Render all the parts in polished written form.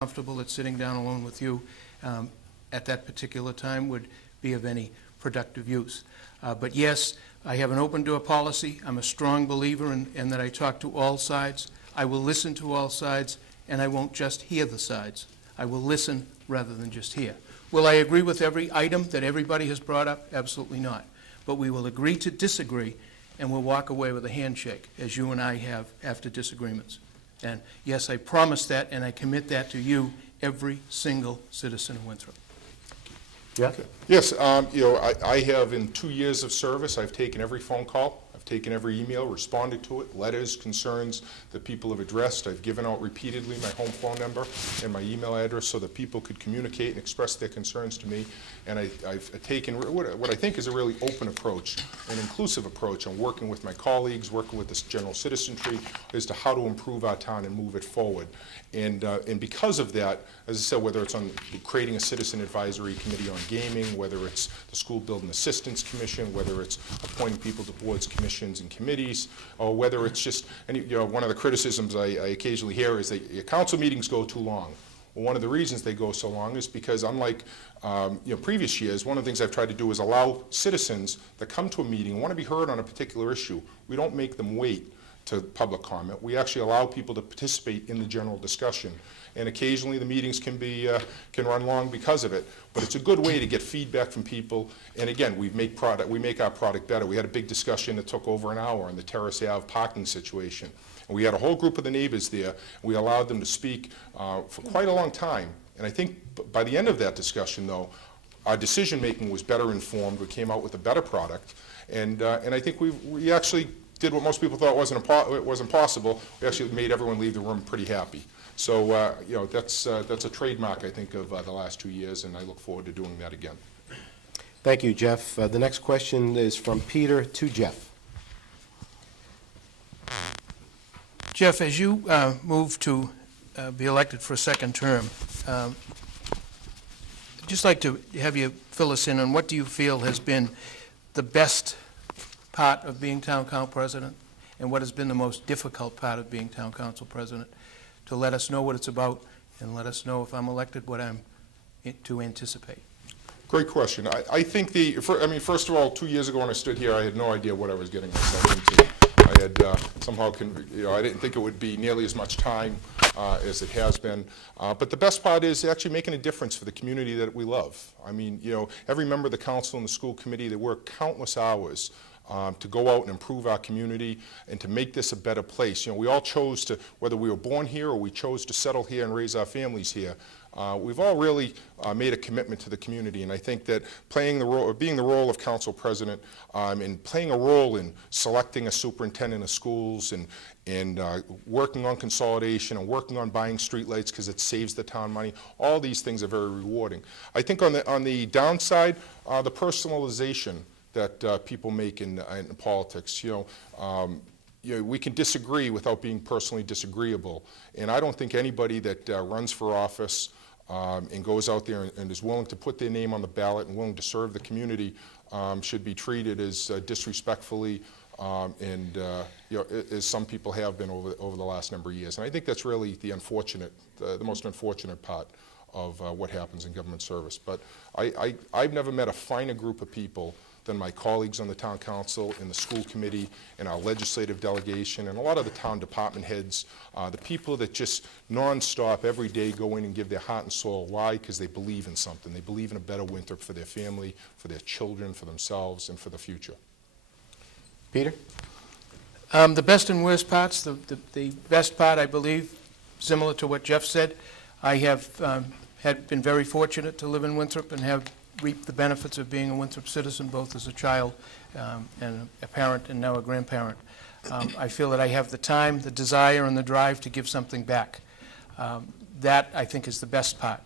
comfortable that sitting down alone with you at that particular time would be of any productive use. But yes, I have an open door policy. I'm a strong believer in that I talk to all sides. I will listen to all sides, and I won't just hear the sides. I will listen rather than just hear. Will I agree with every item that everybody has brought up? Absolutely not. But we will agree to disagree, and we'll walk away with a handshake, as you and I have after disagreements. And yes, I promise that, and I commit that to you, every single citizen of Winthrop. Yeah. Okay. Yes, I have, in 2 years of service, I've taken every phone call, I've taken every email, responded to it, letters, concerns that people have addressed. I've given out repeatedly my home phone number and my email address so that people could communicate and express their concerns to me. And I've taken what I think is a really open approach, an inclusive approach on working with my colleagues, working with this general citizenry as to how to improve our town and move it forward. And because of that, as I said, whether it's on creating a citizen advisory committee on gaming, whether it's the school building assistance commission, whether it's appointing people to boards, commissions, and committees, or whether it's just, one of the criticisms I occasionally hear is that your council meetings go too long. Well, one of the reasons they go so long is because, unlike previous years, one of the things I've tried to do is allow citizens that come to a meeting and want to be heard on a particular issue. We don't make them wait to public comment. We actually allow people to participate in the general discussion. And occasionally the meetings can run long because of it. But it's a good way to get feedback from people. And again, we make our product better. We had a big discussion that took over an hour on the Terrace Ave parking situation. And we had a whole group of the neighbors there. We allowed them to speak for quite a long time. And I think by the end of that discussion, though, our decision-making was better informed. We came out with a better product. And I think we actually did what most people thought wasn't possible. We actually made everyone leave the room pretty happy. So that's a trademark, I think, of the last 2 years, and I look forward to doing that again. Thank you, Jeff. The next question is from Peter to Jeff. Jeff, as you move to be elected for a second term, I'd just like to have you fill us in on what do you feel has been the best part of being town council president, and what has been the most difficult part of being town council president, to let us know what it's about and let us know, if I'm elected, what I'm to anticipate. Great question. I think first of all, 2 years ago when I stood here, I had no idea what I was getting myself into. I had somehow, I didn't think it would be nearly as much time as it has been. But the best part is actually making a difference for the community that we love. I mean, every member of the council and the school committee, they work countless hours to go out and improve our community and to make this a better place. We all chose to, whether we were born here or we chose to settle here and raise our families here, we've all really made a commitment to the community. And I think that being the role of council president and playing a role in selecting a superintendent of schools and working on consolidation and working on buying streetlights because it saves the town money, all these things are very rewarding. I think on the downside, the personalization that people make in politics. We can disagree without being personally disagreeable. And I don't think anybody that runs for office and goes out there and is willing to put their name on the ballot and willing to serve the community should be treated as disrespectfully as some people have been over the last number of years. And I think that's really the most unfortunate part of what happens in government service. But I've never met a finer group of people than my colleagues on the town council, in the school committee, and our legislative delegation, and a lot of the town department heads, the people that just nonstop every day go in and give their heart and soul. Why? Because they believe in something. They believe in a better Winthrop for their family, for their children, for themselves, and for the future. Peter? The best and worst parts, the best part, I believe, similar to what Jeff said, I have been very fortunate to live in Winthrop and have reaped the benefits of being a Winthrop citizen, both as a child and a parent and now a grandparent. I feel that I have the time, the desire, and the drive to give something back. That, I think, is the best part.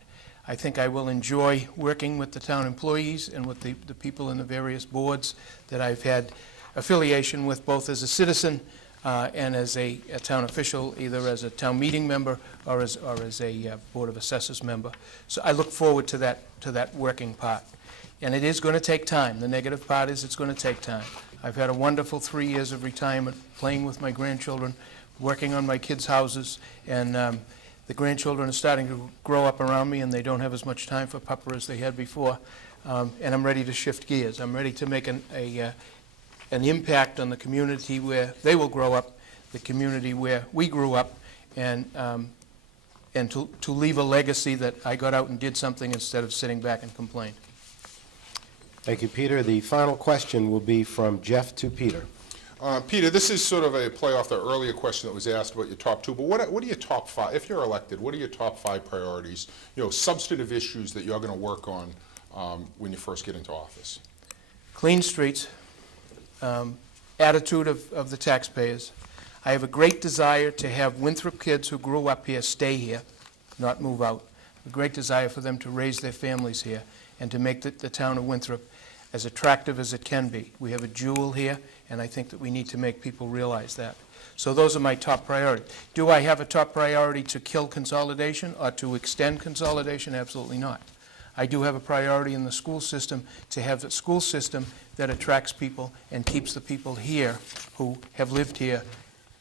I think I will enjoy working with the town employees and with the people in the various boards that I've had affiliation with, both as a citizen and as a town official, either as a town meeting member or as a Board of Assessors member. So I look forward to that working part. And it is going to take time. The negative part is it's going to take time. I've had a wonderful 3 years of retirement, playing with my grandchildren, working on my kids' houses, and The grandchildren are starting to grow up around me, and they don't have as much time for pupper as they had before. And I'm ready to shift gears. I'm ready to make an impact on the community where they will grow up, the community where we grew up, and to leave a legacy that I got out and did something instead of sitting back and complained. Thank you, Peter. The final question will be from Jeff to Peter. Peter, this is sort of a play off the earlier question that was asked about your top two, but what are your top five, if you're elected, what are your top five priorities, substantive issues that you're going to work on when you first get into office? Clean streets, attitude of the taxpayers. I have a great desire to have Winthrop kids who grew up here stay here, not move out. A great desire for them to raise their families here and to make the town of Winthrop as attractive as it can be. We have a jewel here, and I think that we need to make people realize that. So those are my top priorities. Do I have a top priority to kill consolidation or to extend consolidation? Absolutely not. I do have a priority in the school system to have a school system that attracts people and keeps the people here who have lived here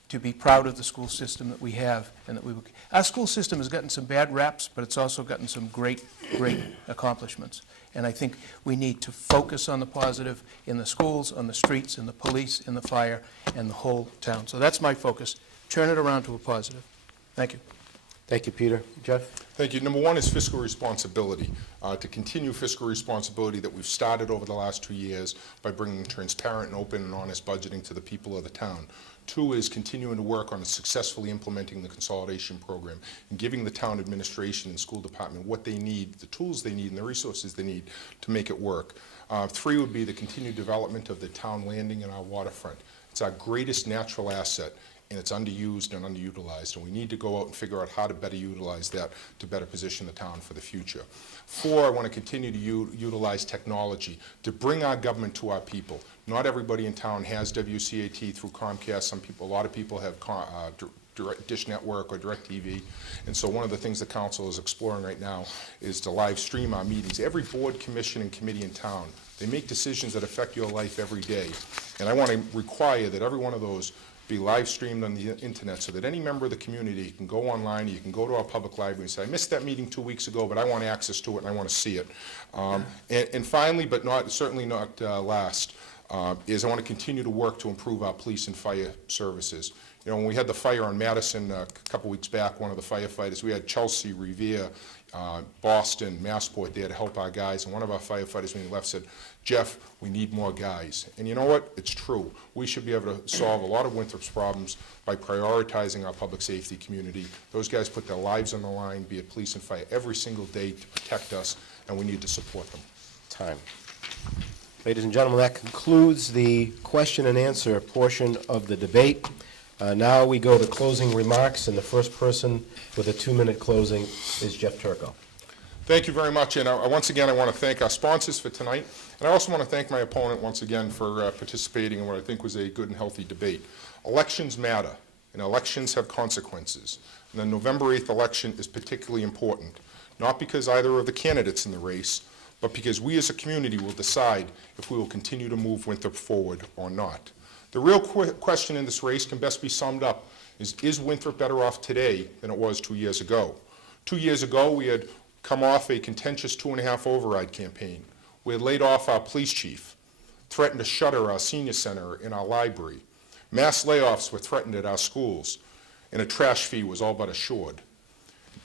to be proud of the school system that we have and that our school system has gotten some bad raps, but it's also gotten some great accomplishments. And I think we need to focus on the positive in the schools, on the streets, in the police, in the fire, and the whole town. So that's my focus. Turn it around to a positive. Thank you. Thank you, Peter. Jeff? Thank you. Number one is fiscal responsibility, to continue fiscal responsibility that we've started over the last 2 years by bringing transparent and open and honest budgeting to the people of the town. Two is continuing to work on successfully implementing the consolidation program and giving the town administration and school department what they need, the tools they need, and the resources they need to make it work. Three would be the continued development of the town landing and our waterfront. It's our greatest natural asset, and it's underused and underutilized, and we need to go out and figure out how to better utilize that to better position the town for the future. Four, I want to continue to utilize technology to bring our government to our people. Not everybody in town has WCAT through Comcast. A lot of people have Dish Network or DirecTV, and so one of the things the council is exploring right now is to live stream our meetings. Every board, commission, and committee in town, they make decisions that affect your life every day, and I want to require that every one of those be live streamed on the internet so that any member of the community can go online, you can go to our public library and say, I missed that meeting 2 weeks ago, but I want access to it and I want to see it. And finally, but certainly not last, is I want to continue to work to improve our police and fire services. When we had the fire on Madison a couple weeks back, one of the firefighters, we had Chelsea, Revere, Boston, Massport there to help our guys, and one of our firefighters when he left said, Jeff, we need more guys. And you know what? It's true. We should be able to solve a lot of Winthrop's problems by prioritizing our public safety community. Those guys put their lives on the line, be it police and fire, every single day to protect us, and we need to support them. Time. Ladies and gentlemen, that concludes the question and answer portion of the debate. Now we go to closing remarks, and the first person with a 2-minute closing is Jeff Turco. Thank you very much, and once again I want to thank our sponsors for tonight, and I also want to thank my opponent once again for participating in what I think was a good and healthy debate. Elections matter, and elections have consequences, and the November 8th election is particularly important, not because either of the candidates in the race, but because we as a community will decide if we will continue to move Winthrop forward or not. The real question in this race can best be summed up is Winthrop better off today than it was 2 years ago? 2 years ago, we had come off a contentious 2.5 override campaign. We had laid off our police chief, threatened to shutter our senior center and our library. Mass layoffs were threatened at our schools, and a trash fee was all but assured.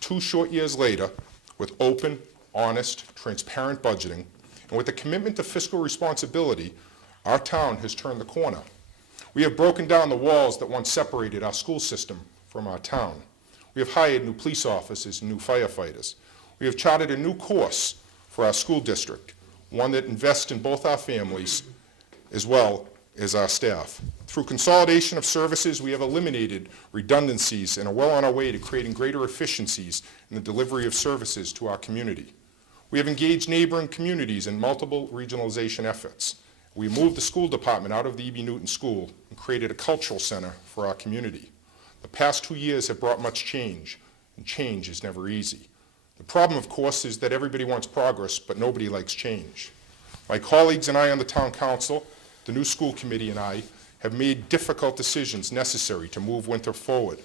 2 short years later, with open, honest, transparent budgeting, and with a commitment to fiscal responsibility, our town has turned the corner. We have broken down the walls that once separated our school system from our town. We have hired new police officers and new firefighters. We have charted a new course for our school district, one that invests in both our families as well as our staff. Through consolidation of services, we have eliminated redundancies and are well on our way to creating greater efficiencies in the delivery of services to our community. We have engaged neighboring communities in multiple regionalization efforts. We moved the school department out of the E.B. Newton School and created a cultural center for our community. The past 2 years have brought much change, and change is never easy. The problem, of course, is that everybody wants progress, but nobody likes change. My colleagues and I on the town council, the new school committee and I, have made difficult decisions necessary to move Winthrop forward.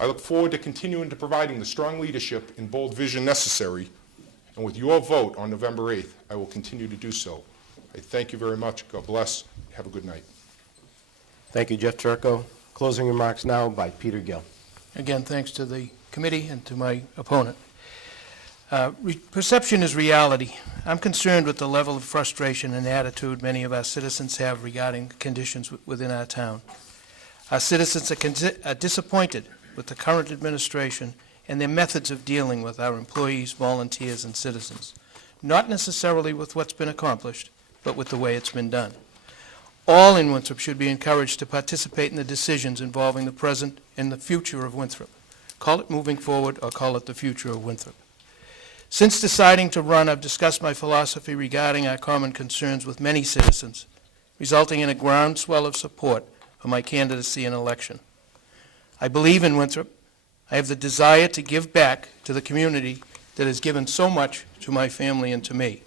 I look forward to continuing to providing the strong leadership and bold vision necessary, and with your vote on November 8th, I will continue to do so. I thank you very much. God bless. Have a good night. Thank you, Jeff Turco. Closing remarks now by Peter Gill. Again, thanks to the committee and to my opponent. Perception is reality. I'm concerned with the level of frustration and attitude many of our citizens have regarding conditions within our town. Our citizens are disappointed with the current administration and their methods of dealing with our employees, volunteers, and citizens, not necessarily with what's been accomplished, but with the way it's been done. All in Winthrop should be encouraged to participate in the decisions involving the present and the future of Winthrop. Call it moving forward or call it the future of Winthrop. Since deciding to run, I've discussed my philosophy regarding our common concerns with many citizens, resulting in a groundswell of support for my candidacy and election. I believe in Winthrop. I have the desire to give back to the community that has given so much to my family and to me.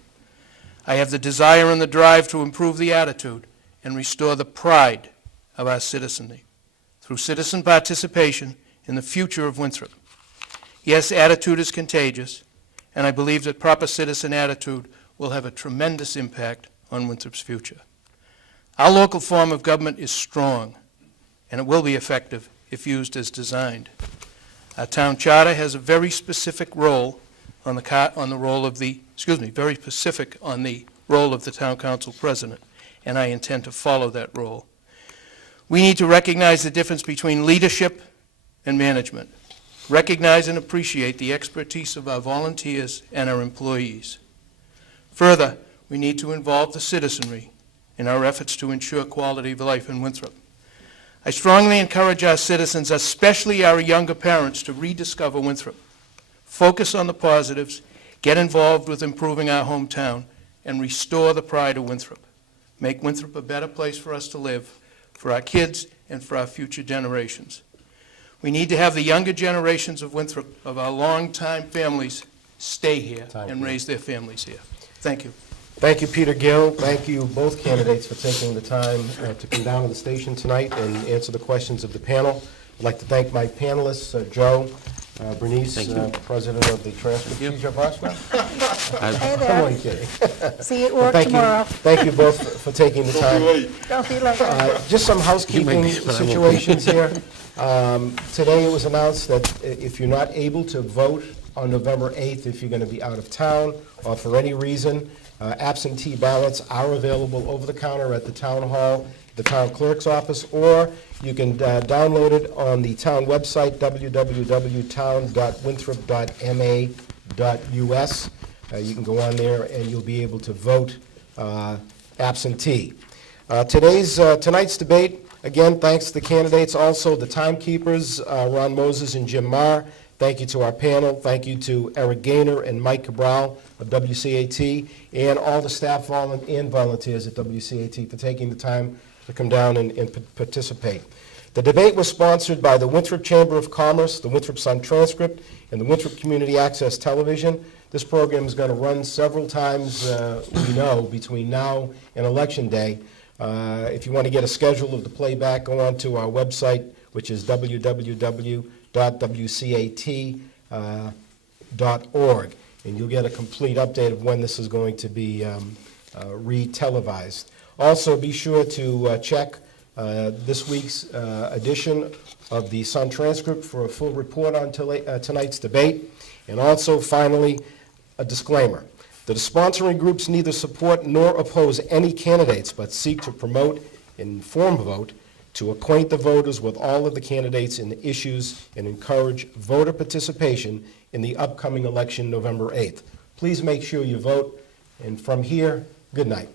I have the desire and the drive to improve the attitude and restore the pride of our citizenry through citizen participation in the future of Winthrop. Yes, attitude is contagious, and I believe that proper citizen attitude will have a tremendous impact on Winthrop's future. Our local form of government is strong, and it will be effective if used as designed. Our town charter has a very specific role on the role of the town council president, and I intend to follow that role. We need to recognize the difference between leadership and management. Recognize and appreciate the expertise of our volunteers and our employees. Further, we need to involve the citizenry in our efforts to ensure quality of life in Winthrop. I strongly encourage our citizens, especially our younger parents, to rediscover Winthrop. Focus on the positives, get involved with improving our hometown, and restore the pride of Winthrop. Make Winthrop a better place for us to live, for our kids, and for our future generations. We need to have the younger generations of Winthrop, of our longtime families, stay here and raise their families here. Thank you. Thank you, Peter Gill. Thank you, both candidates, for taking the time to come down to the station tonight and answer the questions of the panel. I'd like to thank my panelists, Joe, Bernice, President of the Transportation. Is your boss now? Hey I'm only kidding. there. See you at work Thank tomorrow. you. Thank you both for taking the time. Don't be late. Just some housekeeping situations here. Today it was announced that if you're not able to vote on November 8th, if you're going to be out of town or for any reason, absentee ballots are available over the counter at the town hall, the town clerk's office, or you can download it on the town website, www.town.winthrop.ma.us. You can go on there and you'll be able to vote absentee. Tonight's debate, again, thanks to the candidates, also the timekeepers, Ron Moses and Jim Marr. Thank you to our panel. Thank you to Eric Gaynor and Mike Cabral of WCAT, and all the staff and volunteers at WCAT for taking the time to come down and participate. The debate was sponsored by the Winthrop Chamber of Commerce, the Winthrop Sun Transcript, and the Winthrop Community Access Television. This program is going to run several times, we know, between now and Election Day. If you want to get a schedule of the playback, go on to our website, which is www.wcat.org, and you'll get a complete update of when this is going to be re-televised. Also, be sure to check this week's edition of the Sun Transcript for a full report on tonight's debate. And also, finally, a disclaimer. The sponsoring groups neither support nor oppose any candidates, but seek to promote and inform the vote, to acquaint the voters with all of the candidates and the issues, and encourage voter participation in the upcoming election November 8th. Please make sure you vote. And from here, good night.